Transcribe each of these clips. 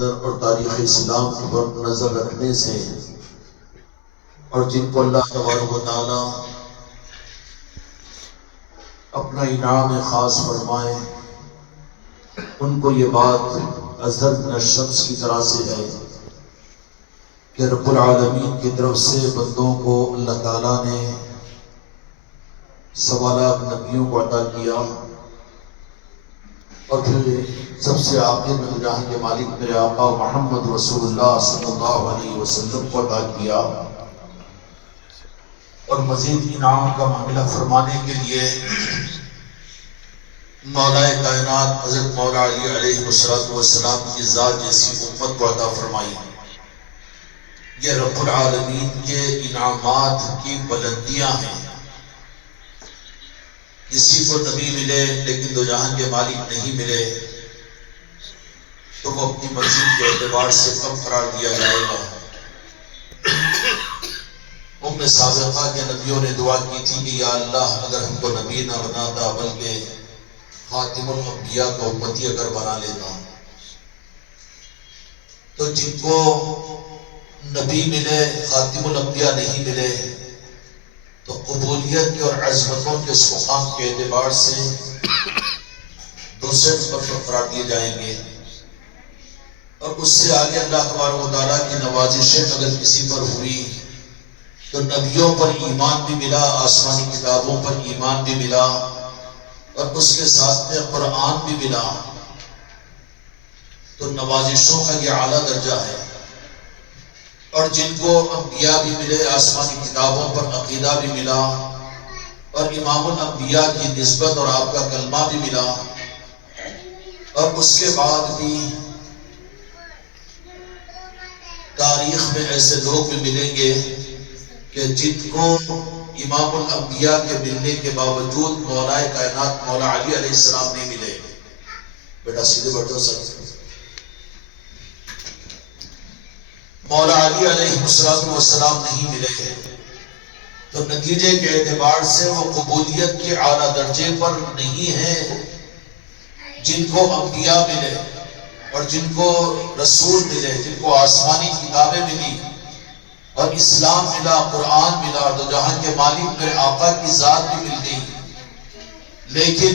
اندر اور تاریخ اسلام پر نظر رکھنے سے، اور جن کو اللہ تبارک و تعالیٰ اپنا انعام خاص فرمائے، ان کو یہ بات ازہر من الشمس کی طرح سے ہے کہ رب العالمین کی طرف سے بندوں کو اللہ تعالیٰ نے 1.25 لاکھ نبیوں کو عطا کیا، اور پھر سب سے آخر میں جہاں کے مالک میرے آقا محمد رسول اللہ صلی اللہ علیہ وسلم کو عطا کیا، اور مزید انعام کا معاملہ فرمانے کے لیے مولا کائنات حضرت مولا علی علیہ السلام کی ذات جیسی امت کو عطا فرمائی۔ یہ رب العالمین کے انعامات کی بلندیاں ہیں۔ کسی کو نبی ملے لیکن دو جہاں کے مالک نہیں ملے تو وہ اپنی مرضی کے اعتبار سے کم قرار دیا جائے گا۔ ام سابقہ کے نبیوں نے دعا کی تھی کہ یا اللہ اگر ہم کو نبی نہ بناتا بلکہ خاتم الانبیاء کا امتی اگر بنا لیتا، تو جن کو نبی ملے خاتم الانبیاء نہیں ملے تو قبولیت کے اور عظمتوں کے اس مقام کے اعتبار سے دوسرے نمبر پر قرار دیے جائیں گے، اور اس سے آگے اللہ تبارک و تعالیٰ کی نوازشیں اگر کسی پر ہوئی تو نبیوں پر ایمان بھی ملا، آسمانی کتابوں پر ایمان بھی ملا، اور اس کے ساتھ میں قرآن بھی ملا، تو نوازشوں کا یہ اعلیٰ درجہ ہے۔ اور جن کو انبیاء بھی ملے، آسمانی کتابوں پر عقیدہ بھی ملا، اور امام الانبیاء کی نسبت اور آپ کا کلمہ بھی ملا، اور اس کے بعد بھی تاریخ میں ایسے لوگ بھی ملیں گے کہ جن کو امام الانبیاء کے ملنے کے باوجود مولا کائنات مولا علی علیہ السلام نہیں ملے۔ بیٹا سیدھے بیٹھو سر۔ مولا علی علیہ السلام نہیں ملے تو نتیجے کے اعتبار سے وہ قبولیت کے اعلیٰ درجے پر نہیں ہیں۔ جن کو انبیاء ملے اور جن کو رسول ملے، جن کو آسمانی کتابیں ملی اور اسلام ملا، قرآن ملا، اور دو جہاں کے مالک میرے آقا کی ذات بھی مل گئی، لیکن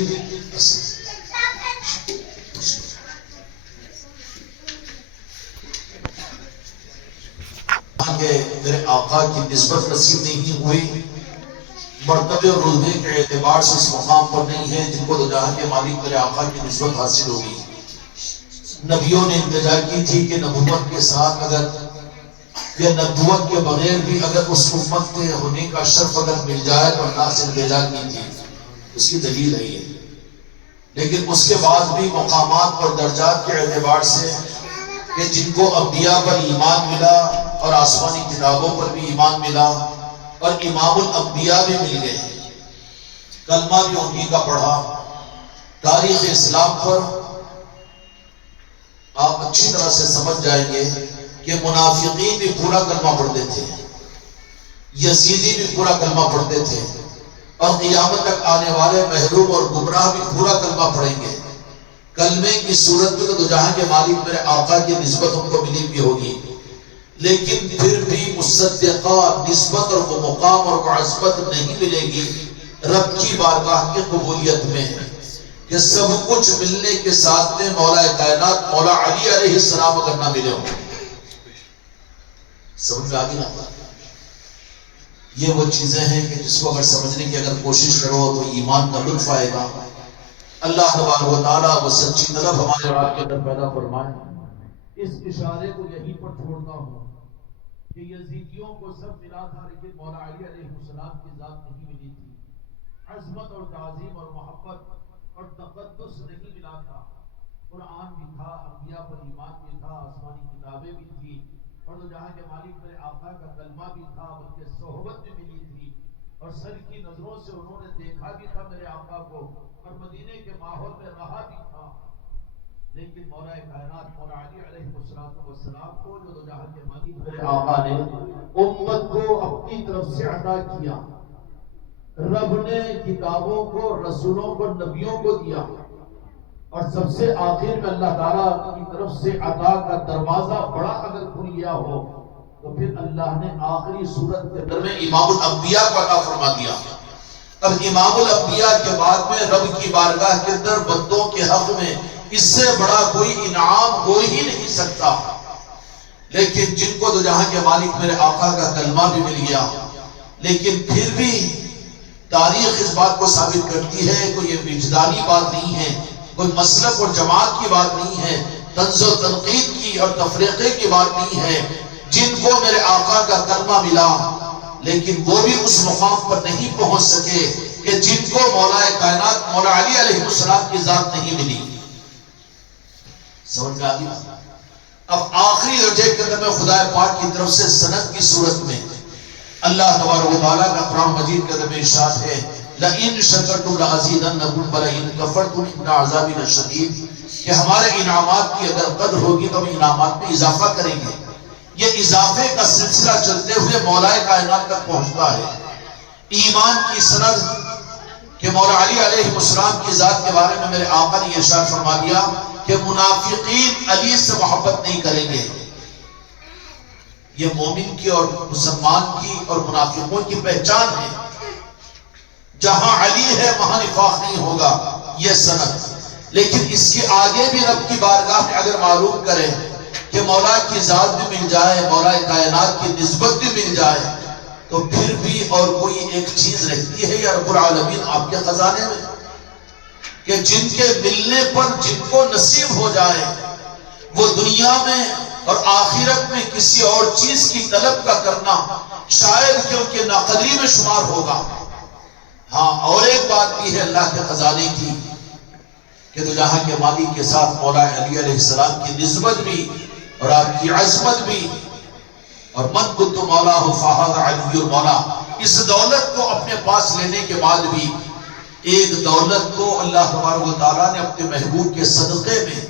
میرے آقا کی نسبت نصیب نہیں ہوئی، مرتبے اور رتبے کے اعتبار سے اس مقام پر نہیں ہے جن کو دو جہاں کے مالک میرے آقا کی نسبت حاصل ہوگی۔ نبیوں نے التجا کی تھی کہ نبوت کے ساتھ اگر یا نبوت کے بغیر بھی اگر اس امت کے ہونے کا شرف اگر مل جائے تو اللہ سے التجا کی تھی، اس کی دلیل ہے یہ۔ لیکن اس کے بعد بھی مقامات اور درجات کے اعتبار سے کہ جن کو انبیاء پر ایمان ملا اور آسمانی کتابوں پر بھی ایمان ملا اور امام الانبیاء بھی مل گئے، کلمہ بھی انہی کا پڑھا۔ تاریخ اسلام پر آپ اچھی طرح سے سمجھ جائیں گے کہ منافقین بھی پورا کلمہ پڑھتے تھے، یزیدی بھی پورا کلمہ پڑھتے تھے، اور قیامت تک آنے والے محروم اور گمراہ بھی پورا کلمہ پڑھیں گے۔ کلمے کی صورت میں تو دو جہاں کے مالک میرے آقا کی نسبت ان کو ملی بھی ہوگی، لیکن پھر بھی مصدقہ نسبت اور وہ مقام اور وہ عظمت نہیں ملے گی رب کی بارگاہ کی قبولیت میں، کہ سب کچھ ملنے کے ساتھ میں مولا کائنات مولا علی علیہ السلام اگر نہ ملے ہوں۔ سمجھ میں آگی نہ؟ یہ وہ چیزیں ہیں کہ جس کو اگر سمجھنے کی اگر کوشش کرو تو ایمان کا لطف آئے گا۔ اللہ تبارک و تعالیٰ وہ سچی طلب ہمارے آپ کے اندر پیدا فرمائے۔ اس اشارے کو یہیں پر چھوڑتا ہوں کہ یزیدیوں کو سب ملا تھا لیکن مولا علی علیہ السلام کی ذات نہیں ملی تھی، عظمت اور تعظیم اور محبت اور تقدس نہیں ملا تھا۔ قرآن بھی تھا، انبیاء پر ایمان بھی تھا، آسمانی کتابیں بھی تھی، اور تو جہاں کے مالک میرے آقا کا کلمہ بھی تھا، بلکہ صحبت بھی ملی تھی، اور سر کی نظروں سے انہوں نے دیکھا بھی تھا میرے آقا کو، اور مدینے کے ماحول میں رہا بھی تھا۔ لیکن مولا کائنات مولا علی علیہ السلام کو جو دو جہاں کے مالک میرے آقا نے امت کو اپنی طرف سے عطا کیا، رب نے کتابوں کو، رسولوں کو، نبیوں کو دیا، اور سب سے آخر میں اللہ تعالیٰ کی طرف سے عطا کا دروازہ بڑا اگر کھل گیا ہو تو پھر اللہ نے آخری صورت کے اندر میں امام الانبیاء کو عطا فرما دیا. اب امام الانبیاء کے بعد میں رب کی بارگاہ کے اندر بندوں کے حق میں اس سے بڑا کوئی انعام ہو ہی نہیں سکتا. لیکن جن کو تو جہاں کے مالک میرے آقا کا کلمہ بھی مل گیا، لیکن پھر بھی تاریخ اس بات کو ثابت کرتی ہے کوئی یہ وجدانی بات نہیں ہے، کوئی مسلک اور جماعت کی بات نہیں ہے، طنز و تنقید کی اور تفریقے کی بات نہیں ہے. جن کو میرے آقا کا کلمہ ملا لیکن وہ بھی اس مقام پر نہیں پہنچ سکے کہ جن کو مولا کائنات مولا علی علیہ السلام کی ذات نہیں ملی. سمجھ میں آگی؟ اب آخری درجے کے اندر میں خدا پاک کی طرف سے سند کی صورت میں اللہ تبارک و تعالیٰ کا قرآن مجید کے اندر میں ارشاد ہے لَإِن شَكَرْتُمْ لَأَزِيدَنَّكُمْ وَلَئِن كَفَرْتُمْ إِنَّ عَذَابِي لَشَدِيدٌ کہ ہمارے انعامات کی اگر قدر ہوگی تو ہم انعامات میں اضافہ کریں گے. یہ اضافے کا سلسلہ چلتے ہوئے مولا کائنات تک پہنچتا ہے. ایمان کی سند کہ مولا علی علیہ السلام کی ذات کے بارے میں میرے آقا نے ارشاد فرما دیا کہ منافقین علی سے محبت نہیں کریں گے. یہ مومن کی اور مسلمان کی اور منافقوں کی پہچان ہے. جہاں علی ہے وہاں نفاق نہیں ہوگا، یہ سند. لیکن اس کے آگے بھی رب کی بارگاہ میں اگر معلوم کرے کہ مولا کی ذات بھی مل جائے، مولا کائنات کی نسبت بھی مل جائے، تو پھر بھی اور کوئی ایک چیز رہتی ہے یا رب العالمین آپ کے خزانے میں کہ جن کے ملنے پر جن کو نصیب ہو جائے وہ دنیا میں اور آخرت میں کسی اور چیز کی طلب کا کرنا شاید کہ ان کے ناقدری میں شمار ہوگا. ہاں اور ایک بات بھی ہے اللہ کے خزانے کی کہ تو جہاں کے مالک کے ساتھ مولا علی علیہ السلام کی نسبت بھی اور آپ کی عظمت بھی اور من کنت مولا فہذا علی المولا، اس دولت کو اپنے پاس لینے کے بعد بھی ایک دولت کو اللہ تبارک و تعالیٰ نے اپنے محبوب کے صدقے میں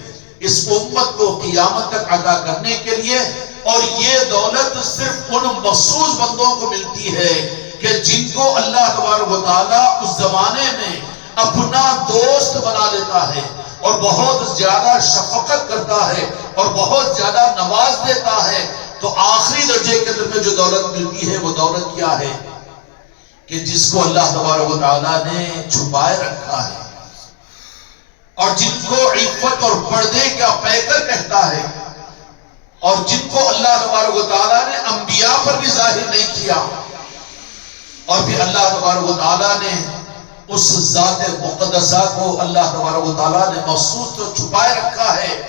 اس امت کو قیامت تک عطا کرنے کے لیے، اور یہ دولت صرف ان مخصوص بندوں کو ملتی ہے کہ جن کو اللہ تبارک و تعالیٰ اس زمانے میں اپنا دوست بنا لیتا ہے اور بہت زیادہ شفقت کرتا ہے اور بہت زیادہ نواز دیتا ہے. تو آخری درجے کے اندر میں جو دولت ملتی ہے وہ دولت کیا ہے کہ جس کو اللہ تبارک و تعالیٰ نے چھپائے رکھا ہے اور جن کو عفت اور پردے کا پیکر کہتا ہے اور جن کو اللہ تبارک و تعالیٰ نے انبیاء پر بھی ظاہر نہیں کیا، اور پھر اللہ تبارک و تعالیٰ نے اس ذات مقدسہ کو اللہ تبارک و تعالیٰ نے مخصوص تو چھپائے رکھا ہے.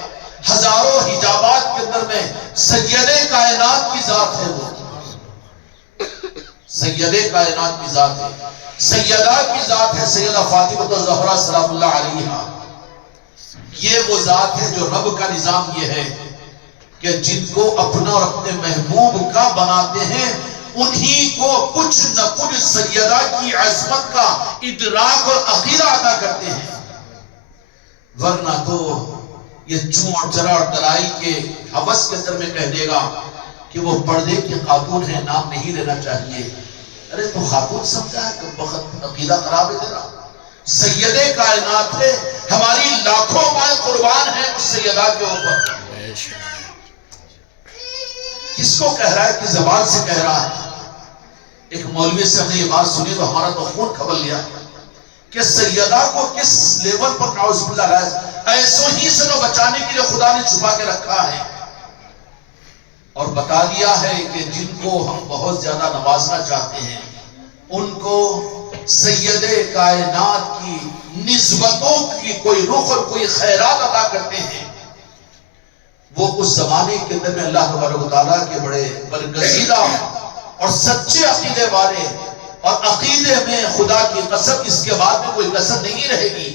ہزاروں حجابات کے اندر میں سید کائنات کی ذات ہے، وہ سید کائنات کی ذات ہے، سیدہ کی ذات ہے، سیدہ فاطمہ الزہرا سلام اللہ علیہا. یہ وہ ذات ہے جو رب کا نظام یہ ہے کہ جن کو اپنا اور اپنے محبوب کا بناتے ہیں انہی کو کچھ نہ کچھ سیدہ کی عظمت کا ادراک اور عقیدہ عطا کرتے ہیں. ورنہ تو یہ چون اور چرا اور درائی کے حوث کے اندر میں کہہ دے گا کہ وہ پردے کی خاتون ہے، نام نہیں لینا چاہیے. ارے تو خاتون سمجھا ہے کہ بہت عقیدہ خراب ہے تیرا. سید کائنات ہے، ہماری لاکھوں مائیں قربان ہیں اس سیدہ کے اوپر. کس کو کہہ رہا ہے کہ زبان سے کہہ رہا ہے؟ ایک مولوی سے ہم نے یہ بات سنی تو ہمارا تو خون کھول لیا کہ سیدہ کو کس لیول پر نعوذ باللہ رہا، ایسو ہی سے تو بچانے کے لیے خدا نے چھپا کے رکھا ہے اور بتا دیا ہے کہ جن کو ہم بہت زیادہ نوازنا چاہتے ہیں ان کو سید کائنات کی نسبتوں کی کوئی رخ اور کوئی خیرات عطا کرتے ہیں. وہ اس زمانے کے اندر میں اللہ تبارک و تعالیٰ کے بڑے برگزیدہ اور سچے عقیدے والے، اور عقیدے میں خدا کی قسم اس کے بعد میں کوئی قسم نہیں رہے گی.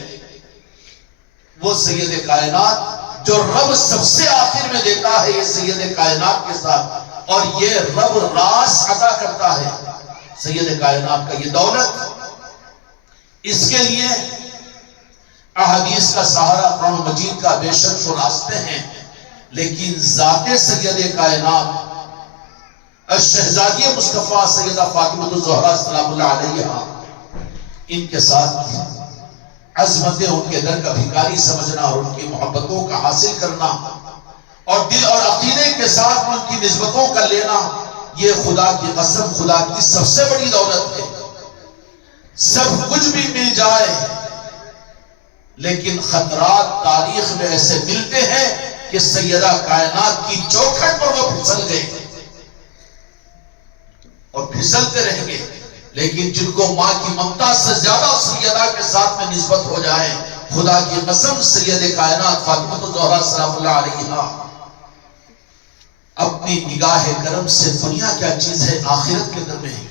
وہ سید کائنات جو رب سب سے آخر میں دیتا ہے یہ سید کائنات کے ساتھ، اور یہ رب راس عطا کرتا ہے سید کائنات کا یہ دولت. اس کے لیے احادیث کا سہارا قرآن مجید کا بے شک وہ راستے ہیں، لیکن ذات سید کائنات الشہزادی مصطفیٰ سیدہ فاطمہ الزہرا سلام اللہ علیہا ان کے ساتھ عظمتیں ان کے در کا بھکاری سمجھنا اور ان کی محبتوں کا حاصل کرنا اور دل اور عقیدے کے ساتھ ان کی نسبتوں کا لینا، یہ خدا کی قسم خدا کی سب سے بڑی دولت ہے۔ سب کچھ بھی مل جائے لیکن خطرات تاریخ میں ایسے ملتے ہیں کہ سیدہ کائنات کی چوکھٹ پر وہ پھسل گئے اور پھسلتے رہیں گے، لیکن جن کو ماں کی ممتا سے زیادہ سیدہ کے ساتھ میں نسبت ہو جائے، خدا کی قسم سید کائنات فاطمہ الزہرا سلام اللہ علیہا اپنی نگاہ کرم سے دنیا کیا چیز ہے آخرت کے اندر میں ہے۔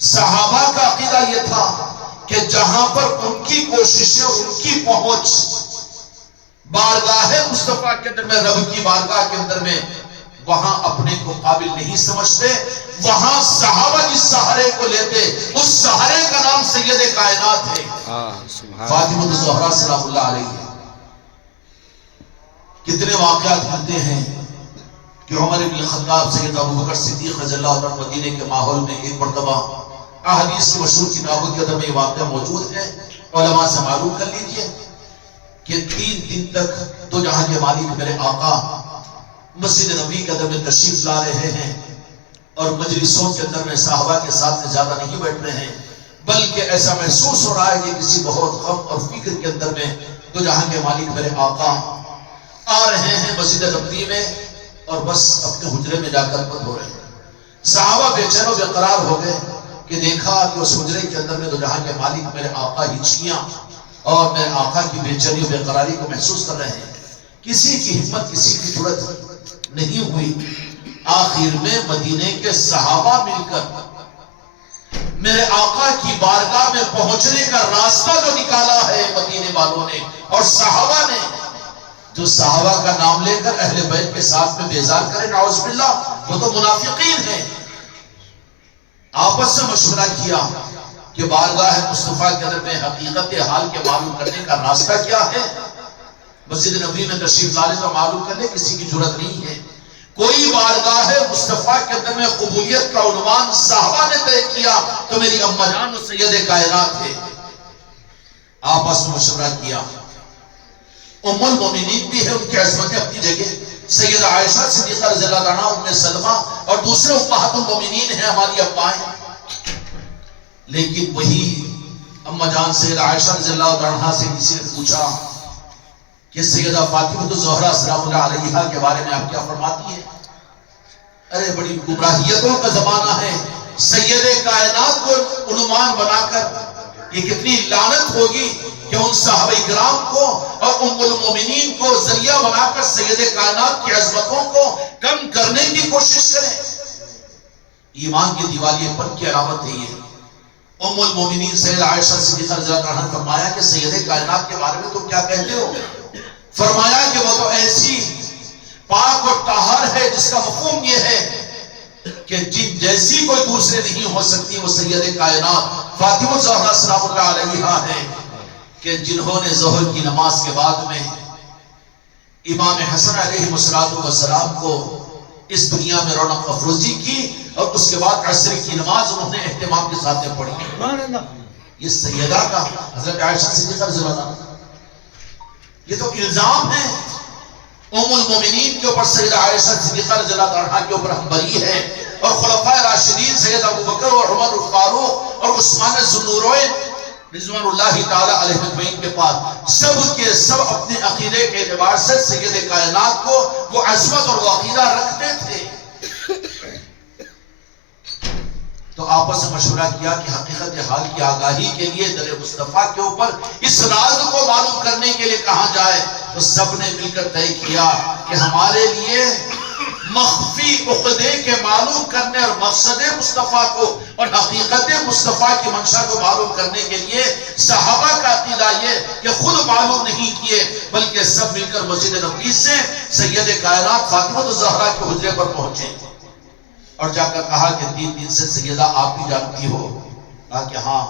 صحابہ کا عقیدہ یہ تھا کہ جہاں پر ان کی کوششیں، ان کی پہنچ بارگاہ مصطفیٰ کے اندر میں، رب کی بارگاہ کے اندر میں، وہاں اپنے کو قابل نہیں سمجھتے، وہاں صحابہ جس سہارے کو لیتے اس سہارے کا نام سید کائنات ہے فاطمہ الزہرا سلام اللہ علیہ۔ کتنے واقعات ملتے ہیں کہ عمر بن الخطاب، سید ابوبکر صدیق رضی اللہ عنہ مدینے کے ماحول میں ایک مرتبہ احادیث کی مشہور کتابوں کے اندر میں یہ واقعہ موجود ہے، علماء سے معلوم کر لیجئے کہ 3 دن تک تو جہاں کے مالک میرے آقا مسجد نبی کے اندر میں تشریف لا رہے ہیں اور مجلسوں کے اندر میں صحابہ کے ساتھ میں زیادہ نہیں بیٹھ رہے ہیں، بلکہ ایسا محسوس ہو رہا ہے کہ کسی بہت غم اور فکر کے اندر میں تو جہاں کے مالک میرے آقا آ رہے ہیں مسجد نبی میں اور بس اپنے حجرے میں جا کر بند ہو رہے ہیں۔ صحابہ بے چین و بے قرار ہو گئے کہ دیکھا کہ اس حجرے کے اندر میں تو جہاں کے مالک میرے آقا ہچکیاں اور میرے آقا کی بے چینی و بے قراری کو محسوس کر رہے ہیں، کسی کی ہمت، کسی کی جرأت نہیں ہوئی۔ آخر میں مدینے کے صحابہ مل کر میرے آقا کی بارگاہ میں پہنچنے کا راستہ جو نکالا ہے مدینے والوں نے اور صحابہ نے، جو صحابہ کا نام لے کر اہل بیت کے ساتھ میں بیزار کرے، نعوذ باللہ، وہ تو منافقین ہیں، آپس میں مشورہ کیا کہ بارگاہ مصطفیٰ کے اندر میں حقیقت حال کے معلوم کرنے کا راستہ کیا ہے۔ مسجد نبی میں تشریف لالے تو معلوم کر لے، کسی کی جرأت نہیں ہے۔ کوئی بارگاہ مصطفیٰ کے اندر میں قبولیت کا عنوان صحابہ نے طے کیا تو میری اماں جان و سید کائنات ہے۔ آپس میں مشورہ کیا، ام المومنین بھی ہے، ان کی عصمت اپنی جگہ، سیدہ عائشہ صدیقہ رضی اللہ عنہا، ام سلمہ اور دوسرے امہات المومنین ہیں ہماری امائیں، لیکن وہی اماں جان سیدہ عائشہ رضی اللہ عنہا سے کسی نے پوچھا کہ سیدہ فاطمہ الزہرا سلام اللہ علیہا کے بارے میں آپ کیا فرماتی ہیں؟ ارے بڑی گمراہیتوں کا زمانہ ہے، سید کائنات کو عنوان بنا کر یہ کتنی لعنت ہوگی کہ ان صحابہ کرام کو اور ام المومنین کو ذریعہ بنا کر سید کائنات کی عظمتوں کو کم کرنے کی کوشش کریں۔ ایمان کی دیوالیے پن کی علامت ہے یہ۔ ام المومنین سیدہ عائشہ صدیقہ رضی اللہ عنہا نے فرمایا کہ سید کائنات کے بارے میں تم کیا کہتے ہو؟ فرمایا کہ وہ تو ایسی پاک اور طاہر ہے جس کا مفہوم یہ ہے کہ جن جیسی کوئی دوسرے نہیں ہو سکتی، وہ سید کائنات فاطمہ الزہرا سلام اللہ علیہا ہے کہ جنہوں نے ظہر کی نماز کے بعد میں امام حسن علیہ السلام کو اس دنیا میں رونق افروزی کی اور اس کے بعد عصر کی نماز انہوں نے اہتمام کے ساتھ پڑھی۔ یہ سیدہ کا حضرت عائشہ صدیقہ رضی اللہ عنہا، یہ تو الزام ہے ام المومنین کے اوپر، سیدہ عائشہ صدیقہ رضی اللہ عنہا کے اوپر ہم بری ہیں، اور خلفائے راشدین سید ابوبکر اور عمر الفاروق اور عثمان ذو النورین رضوان اللہ تعالی علیہ اجمعین کے پاس سب کے سب اپنے عقیدے کے اعتبار سے سید کائنات کو وہ عظمت اور وہ عقیدہ رکھتے تھے۔ تو آپس میں مشورہ کیا کہ حقیقت حال کی آگاہی کے لیے در مصطفیٰ کے اوپر اس راز کو معلوم کرنے کے لیے کہاں جائے، تو سب نے مل کر طے کیا کہ ہمارے لیے مخفی عقدے کے معلوم کرنے اور مقصد مصطفیٰ کو اور حقیقت مصطفیٰ کی منشا کو معلوم کرنے کے لیے صحابہ کا عقیدہ یہ کہ خود معلوم نہیں کیے، بلکہ سب مل کر مسجد نبوی سے سید کائنات فاطمہ الزہرا کے حجرے پر پہنچے اور جا کر کہا کہ 3 دن سے سیدہ آپ بھی جانتی ہو؟ کہا کہ ہاں،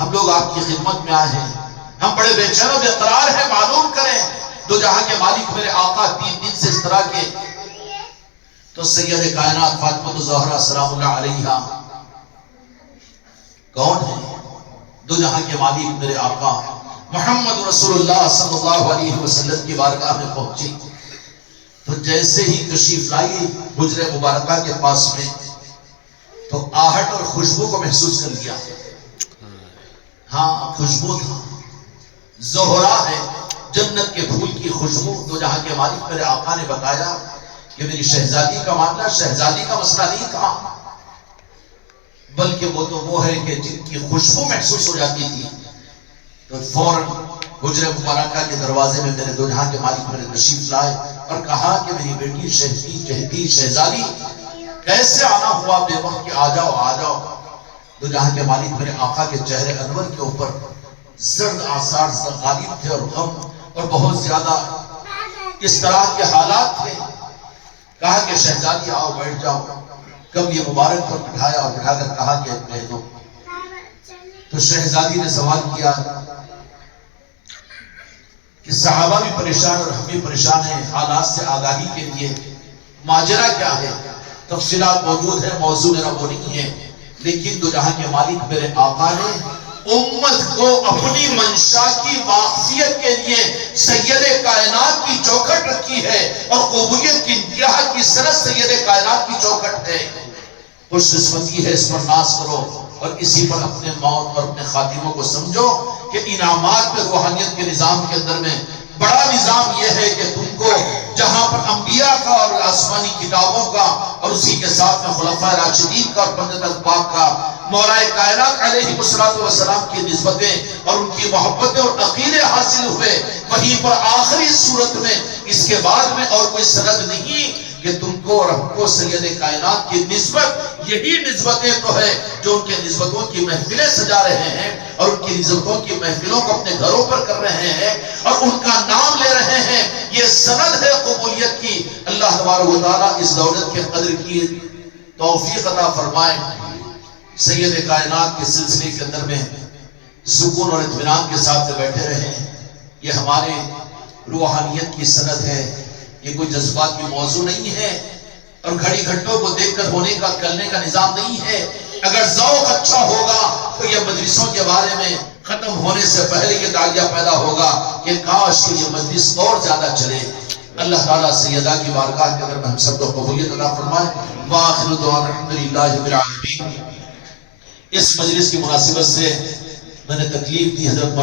ہم لوگ آپ کی خدمت میں آئے ہیں، ہم بڑے بے چین و بے قرار ہیں، معلوم کریں دو جہاں کے مالک میرے آقا 3 دن سے اس طرح کے۔ تو سید کائنات فاطمہ الزہرا سلام اللہ علیہا کون ہے؟ دو جہاں کے مالک میرے آقا محمد رسول اللہ صلی اللہ علیہ وسلم کی بارگاہ میں پہنچی تو جیسے ہی تشریف لائی حجرہ مبارکہ کے پاس میں تو آہٹ اور خوشبو کو محسوس کر لیا. ہاں خوشبو تھا، زہرا ہے، جنت کے پھول کی خوشبو. تو جہاں کے مالک میرے آقا نے بتایا کہ میری شہزادی کا معاملہ شہزادی کا مسئلہ نہیں تھا، بلکہ وہ تو وہ ہے کہ جن کی خوشبو محسوس ہو جاتی تھی. تو فوراً حجرہ مبارکہ کے دروازے میں میرے دو جہاں کے مالک میرے تشریف لائے اور کہا کہ میری بیٹی چہتی شہزادی کیسے آنا ہوا بے وقت کہ آ جاؤ آ جاؤ. دو جہاں کے مالک میرے آقا کے چہرے انور کے اوپر زرد آثار غالب تھے اور غم اور بہت زیادہ اس طرح کے حالات تھے. کہا کہ شہزادی آؤ بیٹھ جاؤ. کب یہ مبارک پر بٹھایا اور بٹھا کر کہا کہ کہہ دو. تو شہزادی نے سوال کیا کہ صحابہ بھی پریشان اور ہم بھی پریشان ہیں، حالات سے آگاہی کے لیے ماجرا کیا ہے؟ تفصیلات موجود ہیں، موضوع میرا وہ نہیں ہے، لیکن دو جہاں کے مالک میرے آقا نے امت کو اپنی منشا کی واقفیت کے لیے سید کائنات کی چوکھٹ رکھی ہے اور قبولیت کی انتہا کی سند سید کائنات کی چوکھٹ ہے. خوش قسمتی ہے، اس پر ناز کرو اور اسی پر اپنے موت اور اپنے خاتموں کو سمجھو کہ انعامات میں روحانیت کے نظام کے اندر میں بڑا نظام یہ ہے کہ تم کو جہاں پر انبیاء کا اور آسمانی کتابوں کا اور اسی کے ساتھ میں خلفاء راشدین کا اور بندت پاک کا مولا کائنات علیہ السلام کی نسبتیں اور ان کی محبتیں اور عقیدے حاصل ہوئے، وہیں پر آخری صورت میں اس کے بعد میں اور کوئی سند نہیں کہ تم کو اور ہم کو سید کائنات کی نسبت یہی نسبتیں تو ہے جو ان کے نسبتوں کی محفلیں سجا رہے ہیں اور ان کی نسبتوں کی محفلوں کو اپنے گھروں پر کر رہے ہیں اور ان کا نام لے رہے ہیں. یہ سند ہے قبولیت کی. اللہ تبارک و تعالیٰ اس دولت کے قدر کی توفیق عطا فرمائے. سید کائنات کے سلسلے کے اندر میں سکون اور اطمینان کے ساتھ بیٹھے رہے. یہ ہمارے روحانیت کی سند ہے، یہ کوئی جذبات کی موضوع نہیں ہے اور گھڑی گھنٹوں کو دیکھ کر ہونے کا کرنے کا نظام نہیں ہے. اگر ذوق اچھا ہوگا تو یہ مجلسوں کے بارے میں ختم ہونے سے پہلے یہ داغیہ پیدا ہوگا کہ کاش کہ یہ مجلس اور زیادہ چلے. اللہ تعالیٰ سیدہ کی بارگاہ کے اندر میں ہم سب کو قبولیت عطا فرمائے. وآخر دعوانا الحمدللہ رب العالمین. اس مجلس کی مناسبت سے میں نے تکلیف دی حضرت